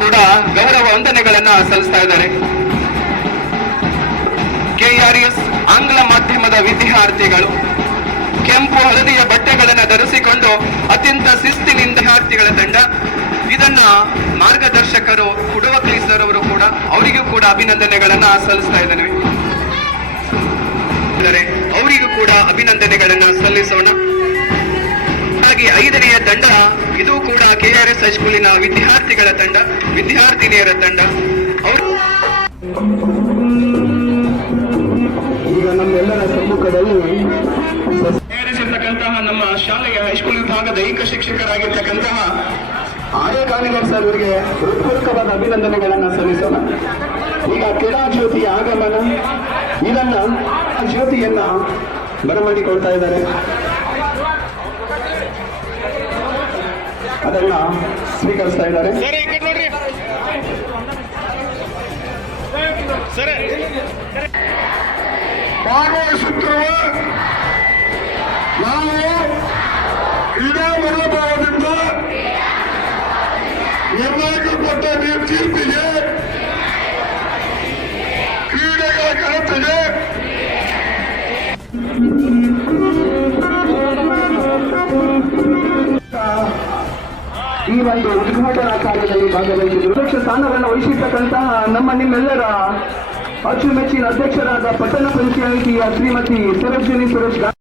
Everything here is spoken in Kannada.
ಕೂಡ ಗೌರವ ವಂದನೆಗಳನ್ನ ಸಲ್ಲಿಸ್ತಾ ಇದ್ದಾರೆ. ಮಾಧ್ಯಮದ ವಿದ್ಯಾರ್ಥಿಗಳು ಕೆಂಪು ಹಳದಿಯ ಬಟ್ಟೆಗಳನ್ನು ಧರಿಸಿಕೊಂಡು ಅತ್ಯಂತ ಶಿಸ್ತಿನಿಂದ ವಿದ್ಯಾರ್ಥಿಗಳ ತಂಡ. ಇದನ್ನ ಮಾರ್ಗದರ್ಶಕರು ಕುಡುವ ಸರ್ ಅವರು ಕೂಡ ಅವರಿಗೂ ಕೂಡ ಅಭಿನಂದನೆಗಳನ್ನ ಸಲ್ಲಿಸ್ತಾ ಇದ್ದಾರೆ. ಅವರಿಗೂ ಕೂಡ ಅಭಿನಂದನೆಗಳನ್ನ ಸಲ್ಲಿಸೋಣ. ಹಾಗೆ ಐದನೆಯ ತಂಡ, ಇದು ಕೂಡ ಕೆಆರ್ಎಸ್ ಹೈಸ್ಕೂಲಿನ ವಿದ್ಯಾರ್ಥಿಗಳ ತಂಡ, ವಿದ್ಯಾರ್ಥಿನಿಯರ ತಂಡ. ಅವರು ಸಮ್ಮುಖದಲ್ಲಿ ತಯಾರಿಸಿರ್ತಕ್ಕಂತಹ ನಮ್ಮ ಶಾಲೆಯ ಹೈಸ್ಕೂಲ್ ವಿಭಾಗ ದೈಹಿಕ ಶಿಕ್ಷಕರಾಗಿರ್ತಕ್ಕಂತಹ ಆರ್ಯ ಕಾಣಿಗರ್ ಸರ್ ಅವರಿಗೆ ಹೃತ್ಪೂರ್ವಕವಾದ ಅಭಿನಂದನೆಗಳನ್ನ ಸಲ್ಲಿಸೋಣ. ಈಗ ಕ್ರೀಡಾ ಜ್ಯೋತಿ ಆಗಮನ, ಇದನ್ನ ಜ್ಯೋತಿಯನ್ನ ಬರಮಾಡಿಕೊಳ್ತಾ ಇದ್ದಾರೆ. ಅದನ್ನ ಸ್ವೀಕರಿಸ್ತಾ ಇದ್ದಾರೆ. ಭಾಗವಹಿಸುತ್ತಿರುವ ಈ ಒಂದು ಉದ್ಘಾಟನಾ ಕಾರ್ಯದಲ್ಲಿ ಭಾಗವಹಿಸಿದ್ರು. ಅಧ್ಯಕ್ಷ ಸ್ಥಾನವನ್ನು ವಹಿಸಿರ್ತಕ್ಕಂತಹ ನಮ್ಮ ನಿಮ್ಮೆಲ್ಲರ ಅಚ್ಚುಮೆಚ್ಚಿನ ಅಧ್ಯಕ್ಷರಾದ ಪಟ್ಟಣ ಪಂಚಾಯಿತಿಯ ಶ್ರೀಮತಿ ಸರೋಜಿನಿ ಸುರೇಶ್